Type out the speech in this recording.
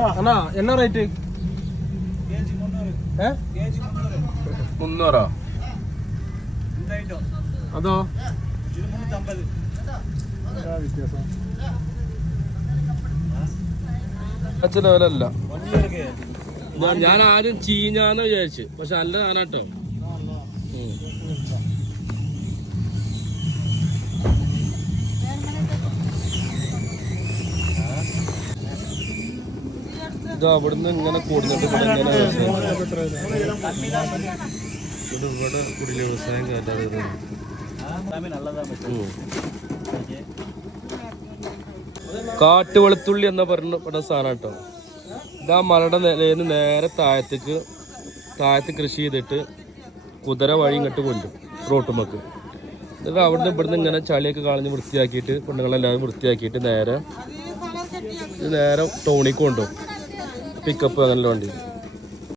അണ്ണാ എന്നാ റേറ്റ്? 300. അതോ ലെവലല്ല. ഞാൻ ആദ്യം ചീഞ്ഞാന്ന് വിചാരിച്ചു, പക്ഷെ നല്ല സാധനം കേട്ടോ. ഇത് അവിടുന്ന് ഇങ്ങനെ കൂടുന്നിട്ട് ഇവിടെ കുടില വ്യവസായം കാറ്റാതെ കാട്ടു വെളുത്തുള്ളി എന്ന പറഞ്ഞ സാധനം കേട്ടോ. ഇതാ മലയുടെ നിലയിന്ന് നേരെ താഴത്ത് കൃഷി ചെയ്തിട്ട് കുതിര വഴി ഇങ്ങോട്ട് കൊണ്ടും റോട്ടുമക്ക്. എന്നിട്ട് അവിടുന്ന് ഇവിടുന്ന് ഇങ്ങനെ ചളിയൊക്കെ കളഞ്ഞ് വൃത്തിയാക്കിയിട്ട് പെണ്ണുങ്ങളെല്ലാവരും വൃത്തിയാക്കിയിട്ട് നേരെ ടൗണിൽ കൊണ്ടുപോകും. പിക്കപ്പ് അങ്ങനെയുള്ള വണ്ടി.